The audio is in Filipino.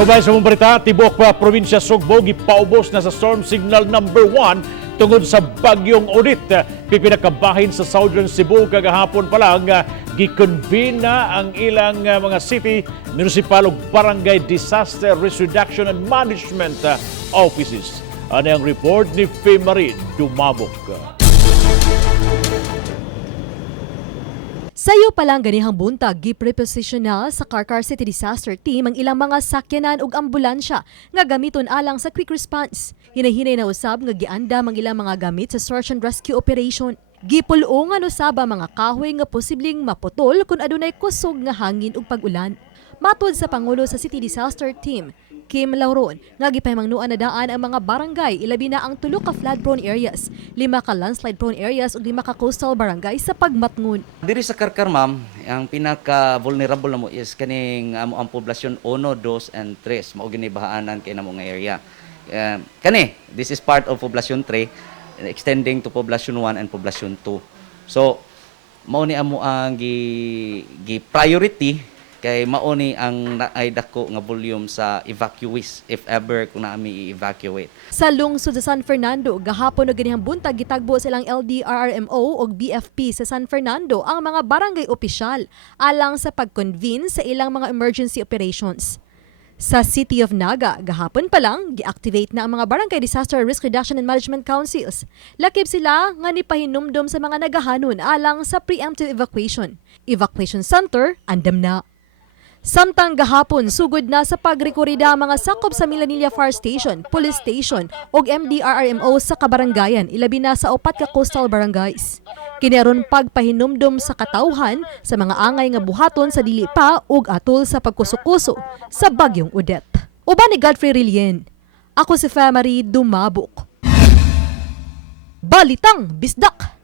Subay sa mong balita, tibok pa probinsya Sugbo gipaubos na sa storm signal number 1 tungod sa bagyong Odit. Pipinakabahin sa Southern Cebu kagahapon pa lang gikonvene na ang ilang mga city, municipal ug barangay disaster risk reduction and management offices. Ano ang report ni Faye Marie Dumabok. Sayo pa lang ganihang buntag, gipreposition na sa Carcar City Disaster Team ang ilang mga sakyanan ug ambulansya nga gamiton alang sa quick response. Hinahinay na usab nga giandam ang ilang mga gamit sa search and rescue operation. Gipulungan usab ang mga kahoy nga posibleng maputol kung adunay kusog nga hangin ug pag-ulan. Matod sa Pangulo sa City Disaster Team, Kim Lauron, nga gipahimangnuan na daan ang mga barangay, ilabi na ang 3 ka flood-prone areas, 5 ka landslide-prone areas ug 5 ka coastal barangay sa pagmatngon. Diri sa Carcar, ma'am, ang pinaka-vulnerable na mo is kaning ang poblasyon 1, 2, and 3. Mao gini bahaanan kay namo nga area. This is part of poblasyon 3, extending to poblasyon 1 and poblasyon 2. So, mao ni amo ang gi-priority kay mao ni ang naay dako nga volume sa evacuees if ever kung naami i-evacuate. Sa lungsod sa San Fernando, gahapon og ganihang buntag gitagbo silang LDRRMO o BFP sa San Fernando ang mga barangay opisyal alang sa pag-convene sa ilang mga emergency operations. Sa City of Naga, gahapon pa lang, gi-activate na ang mga Barangay Disaster Risk Reduction and Management Councils. Lakip sila nga nipahinumdom sa mga nagahanon alang sa preemptive evacuation. Evacuation center, andam na. Samtang gahapon, sugod na sa pagrekorida ang mga sakop sa Milanilla Fire Station, Police Station ug MDRRMO sa kabarangayan, ilabi na sa 4 ka coastal barangays. Kinaron pagpahinumdom sa katawhan sa mga angay nga buhaton sa dili pa ug atol sa pagkusukuso sa bagyong Odette. Uban ni Godfrey Rilien, ako si Faye Marie Dumabok. Balitang Bisdak.